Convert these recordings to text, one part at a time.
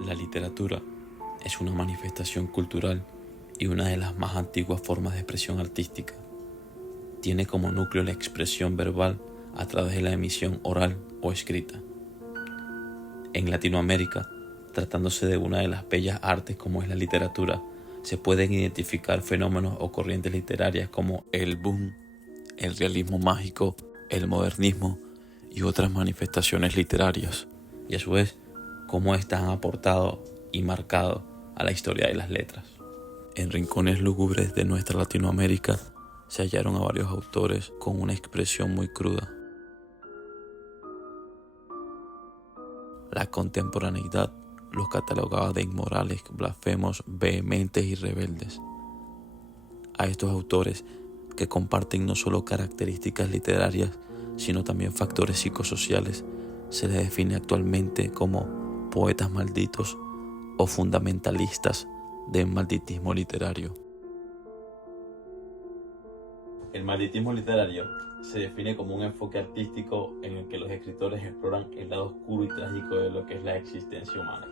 La literatura es una manifestación cultural y una de las más antiguas formas de expresión artística. Tiene como núcleo la expresión verbal a través de la emisión oral o escrita. En Latinoamérica, tratándose de una de las bellas artes como es la literatura, se pueden identificar fenómenos o corrientes literarias como el boom, el realismo mágico, el modernismo y otras manifestaciones literarias, y a su vez, cómo éstas han aportado y marcado a la historia de las letras. En rincones lúgubres de nuestra Latinoamérica se hallaron a varios autores con una expresión muy cruda. La contemporaneidad los catalogaba de inmorales, blasfemos, vehementes y rebeldes. A estos autores, que comparten no solo características literarias, sino también factores psicosociales, se les define actualmente como poetas malditos o fundamentalistas del malditismo literario. El malditismo literario se define como un enfoque artístico en el que los escritores exploran el lado oscuro y trágico de lo que es la existencia humana.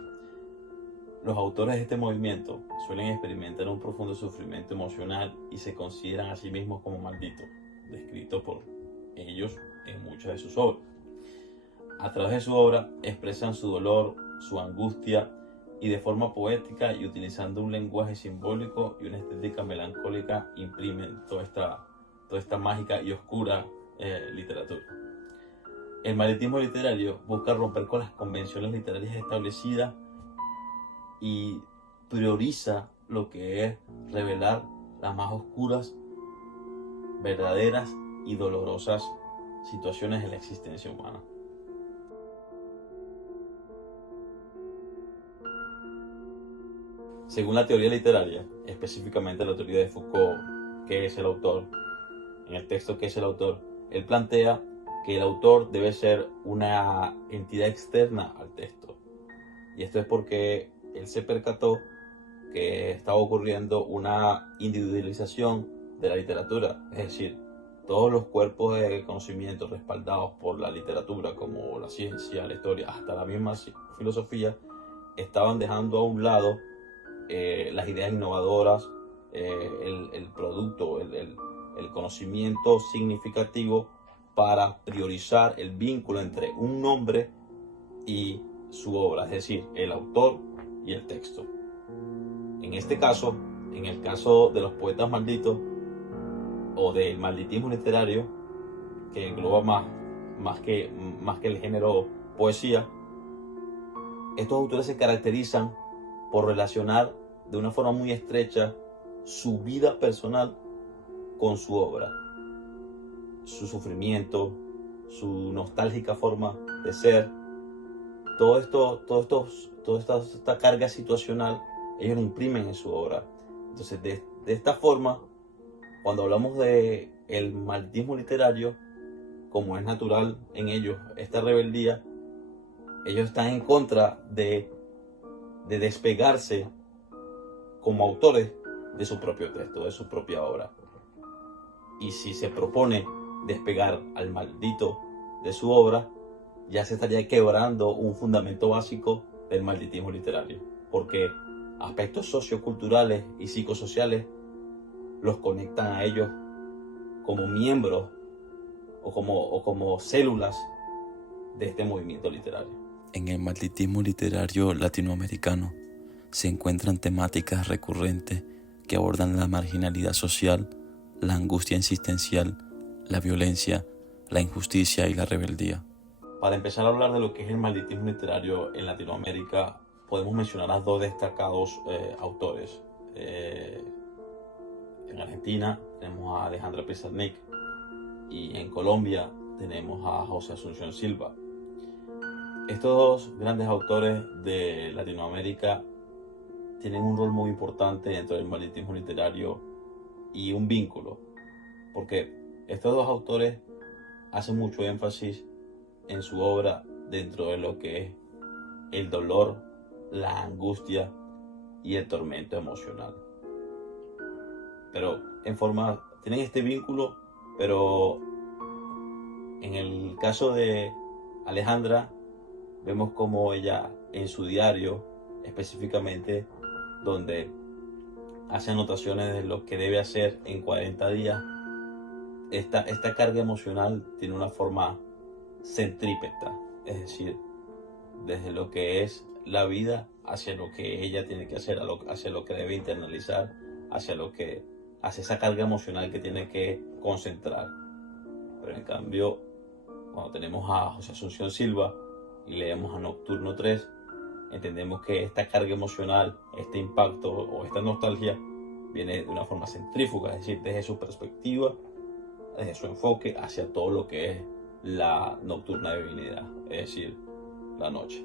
Los autores de este movimiento suelen experimentar un profundo sufrimiento emocional y se consideran a sí mismos como malditos, descrito por ellos en muchas de sus obras. A través de su obra expresan su dolor, su angustia y de forma poética y utilizando un lenguaje simbólico y una estética melancólica imprimen toda esta mágica y oscura literatura. El malditismo literario busca romper con las convenciones literarias establecidas y prioriza lo que es revelar las más oscuras, verdaderas y dolorosas situaciones de la existencia humana. Según la teoría literaria, específicamente la teoría de Foucault, que es el autor, en el texto que es el autor, él plantea que el autor debe ser una entidad externa al texto. Y esto es porque él se percató que estaba ocurriendo una individualización de la literatura, es decir, todos los cuerpos de conocimiento respaldados por la literatura, como la ciencia, la historia, hasta la misma filosofía, estaban dejando a un lado las ideas innovadoras, el producto, el conocimiento significativo para priorizar el vínculo entre un nombre y su obra, es decir, el autor y el texto. En este caso, en el caso de los poetas malditos o del malditismo literario, que engloba más que el género poesía, estos autores se caracterizan por relacionar de una forma muy estrecha su vida personal con su obra, su sufrimiento, su nostálgica forma de ser, esta carga situacional, ellos lo imprimen en su obra. Entonces, de esta forma, cuando hablamos de el malditismo literario, como es natural en ellos esta rebeldía, ellos están en contra de despegarse como autores de su propio texto, de su propia obra. Y si se propone despegar al maldito de su obra, ya se estaría quebrando un fundamento básico del malditismo literario, porque aspectos socioculturales y psicosociales los conectan a ellos como miembros o como células de este movimiento literario. En el malditismo literario latinoamericano se encuentran temáticas recurrentes que abordan la marginalidad social, la angustia existencial, la violencia, la injusticia y la rebeldía. Para empezar a hablar de lo que es el malditismo literario en Latinoamérica, podemos mencionar a dos destacados autores. En Argentina tenemos a Alejandra Pizarnik y en Colombia tenemos a José Asunción Silva. Estos dos grandes autores de Latinoamérica tienen un rol muy importante dentro del malditismo literario y un vínculo, porque estos dos autores hacen mucho énfasis en su obra dentro de lo que es el dolor, la angustia y el tormento emocional. Pero tienen este vínculo, pero en el caso de Alejandra, vemos como ella en su diario específicamente donde hace anotaciones de lo que debe hacer en 40 días. Esta carga emocional tiene una forma centrípeta, es decir, desde lo que es la vida hacia lo que ella tiene que hacer, hacia lo que debe internalizar, hacia esa carga emocional que tiene que concentrar. Pero en cambio, cuando tenemos a José Asunción Silva y leemos a Nocturno 3, entendemos que esta carga emocional, este impacto o esta nostalgia viene de una forma centrífuga, es decir, desde su perspectiva, desde su enfoque hacia todo lo que es la nocturna divinidad, es decir, la noche.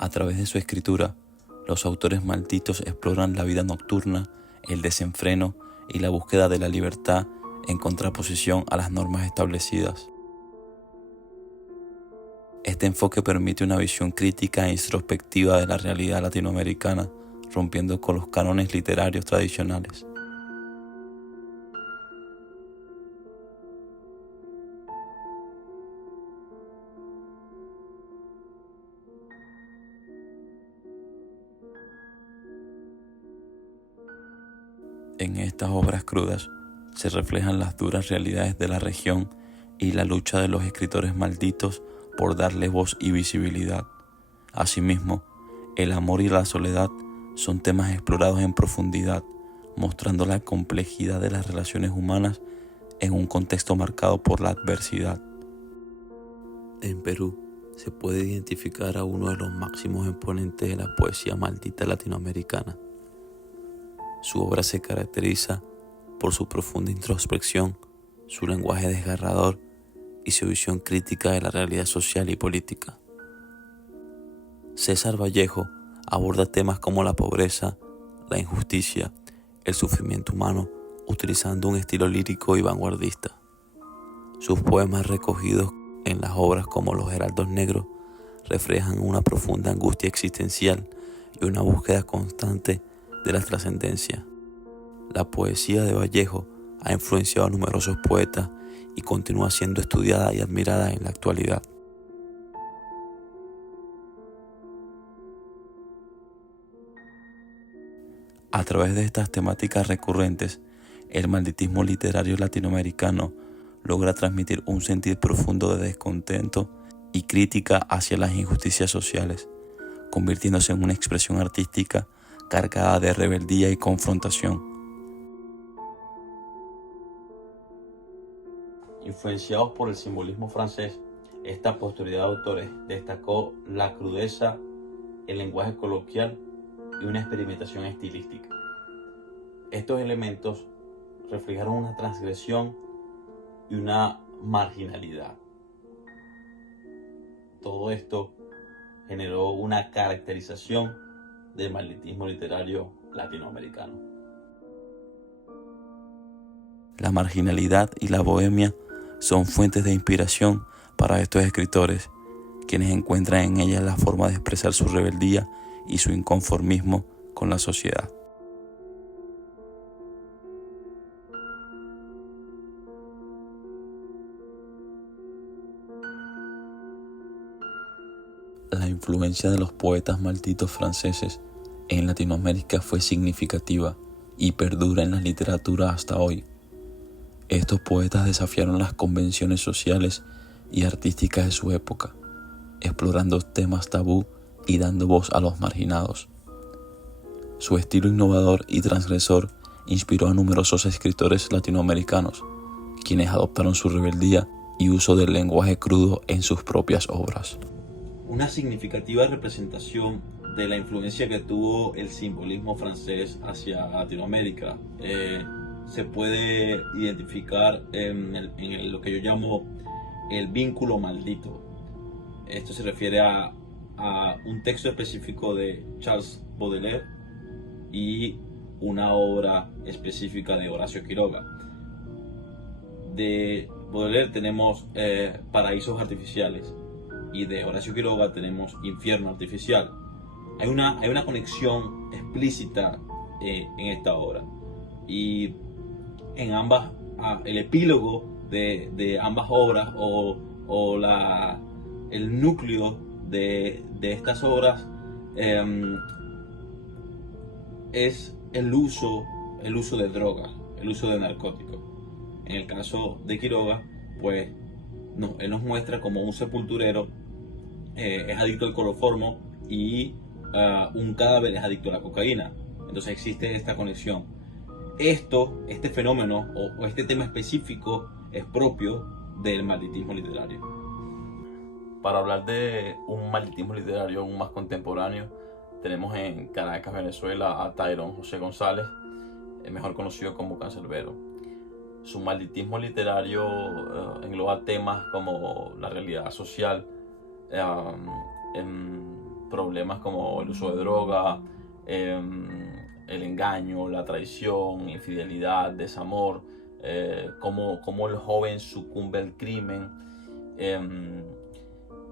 A través de su escritura, los autores malditos exploran la vida nocturna, el desenfreno y la búsqueda de la libertad en contraposición a las normas establecidas. Este enfoque permite una visión crítica e introspectiva de la realidad latinoamericana, rompiendo con los cánones literarios tradicionales. En estas obras crudas se reflejan las duras realidades de la región y la lucha de los escritores malditos por darle voz y visibilidad. Asimismo, el amor y la soledad son temas explorados en profundidad, mostrando la complejidad de las relaciones humanas en un contexto marcado por la adversidad. En Perú se puede identificar a uno de los máximos exponentes de la poesía maldita latinoamericana. Su obra se caracteriza por su profunda introspección, su lenguaje desgarrador y su visión crítica de la realidad social y política. César Vallejo aborda temas como la pobreza, la injusticia, el sufrimiento humano, utilizando un estilo lírico y vanguardista. Sus poemas recogidos en las obras como Los Heraldos Negros reflejan una profunda angustia existencial y una búsqueda constante de la trascendencia. La poesía de Vallejo ha influenciado a numerosos poetas y continúa siendo estudiada y admirada en la actualidad. A través de estas temáticas recurrentes, el malditismo literario latinoamericano logra transmitir un sentir profundo de descontento y crítica hacia las injusticias sociales, convirtiéndose en una expresión artística cargada de rebeldía y confrontación. Influenciados por el simbolismo francés, esta posterioridad de autores destacó la crudeza, el lenguaje coloquial y una experimentación estilística. Estos elementos reflejaron una transgresión y una marginalidad. Todo esto generó una caracterización del malditismo literario latinoamericano. La marginalidad y la bohemia son fuentes de inspiración para estos escritores, quienes encuentran en ellas la forma de expresar su rebeldía y su inconformismo con la sociedad. La influencia de los poetas malditos franceses en Latinoamérica fue significativa y perdura en la literatura hasta hoy. Estos poetas desafiaron las convenciones sociales y artísticas de su época, explorando temas tabú y dando voz a los marginados. Su estilo innovador y transgresor inspiró a numerosos escritores latinoamericanos, quienes adoptaron su rebeldía y uso del lenguaje crudo en sus propias obras. Una significativa representación de la influencia que tuvo el simbolismo francés hacia Latinoamérica se puede identificar en lo que yo llamo el vínculo maldito. Esto se refiere a un texto específico de Charles Baudelaire y una obra específica de Horacio Quiroga. De Baudelaire tenemos Paraísos Artificiales y de Horacio Quiroga tenemos Infierno Artificial. Hay una conexión explícita en esta obra, y en ambas, el epílogo de ambas obras o el núcleo de estas obras es el uso de drogas, el uso de narcóticos. En el caso de Quiroga, pues no, él nos muestra como un sepulturero es adicto al cloroformo y un cadáver es adicto a la cocaína. Entonces existe esta conexión. Este fenómeno o este tema específico es propio del malditismo literario. Para hablar de un malditismo literario aún más contemporáneo, tenemos en Caracas, Venezuela, a Tyrone José González, mejor conocido como Cancerbero. Su malditismo literario engloba temas como la realidad social, problemas como el uso de droga, el engaño, la traición, infidelidad, desamor, cómo el joven sucumbe al crimen,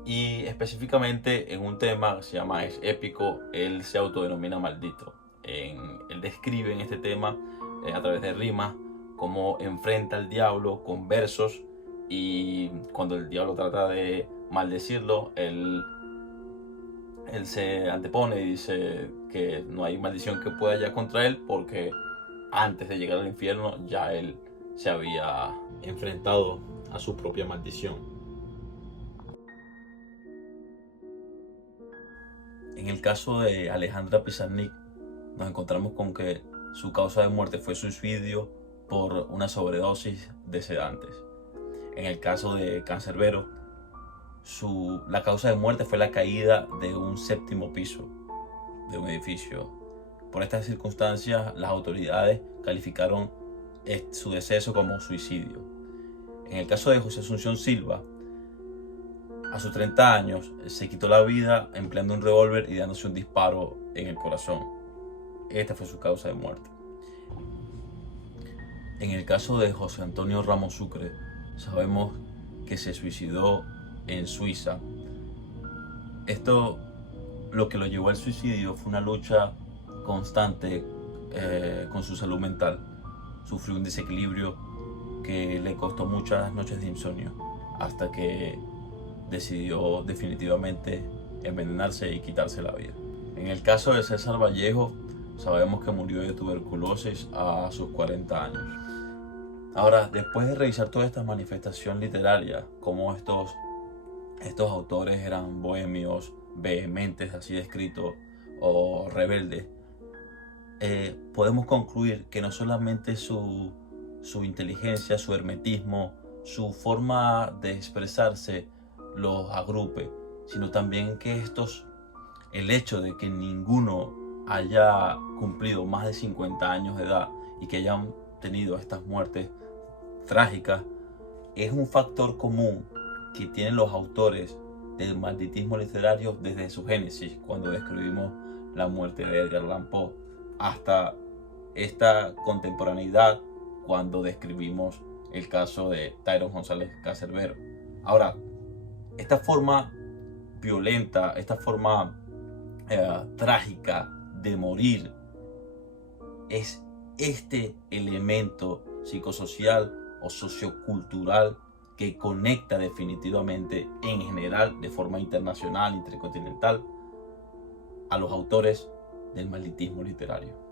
y específicamente en un tema que se llama Es épico, él se autodenomina maldito. Él describe en este tema a través de rimas cómo enfrenta al diablo con versos, y cuando el diablo trata de maldecirlo, él se antepone y dice que no hay maldición que pueda ya contra él, porque antes de llegar al infierno ya él se había enfrentado a su propia maldición. En el caso de Alejandra Pizarnik, nos encontramos con que su causa de muerte fue suicidio por una sobredosis de sedantes. En el caso de Cancerbero, la causa de muerte fue la caída de un 7º piso de un edificio. Por estas circunstancias, las autoridades calificaron su deceso como suicidio. En el caso de José Asunción Silva, a sus 30 años, se quitó la vida empleando un revólver y dándose un disparo en el corazón. Esta fue su causa de muerte. En el caso de José Antonio Ramos Sucre, sabemos que se suicidó en Suiza. Esto, lo que lo llevó al suicidio, fue una lucha constante con su salud mental. Sufrió un desequilibrio que le costó muchas noches de insomnio, hasta que decidió definitivamente envenenarse y quitarse la vida. En el caso de César Vallejo, sabemos que murió de tuberculosis a sus 40 años. Ahora, después de revisar toda esta manifestación literaria, cómo estos autores eran bohemios, vehementes, así descritos, o rebeldes, podemos concluir que no solamente su inteligencia, su hermetismo, su forma de expresarse los agrupe, sino también que el hecho de que ninguno haya cumplido más de 50 años de edad y que hayan tenido estas muertes trágicas, es un factor común que tienen los autores del malditismo literario desde su génesis, cuando describimos la muerte de Edgar Allan Poe, hasta esta contemporaneidad cuando describimos el caso de Tyrone González Cancerbero. Ahora, esta forma violenta, esta forma trágica de morir, es este elemento psicosocial o sociocultural que conecta definitivamente, en general, de forma internacional, intercontinental, a los autores del malditismo literario.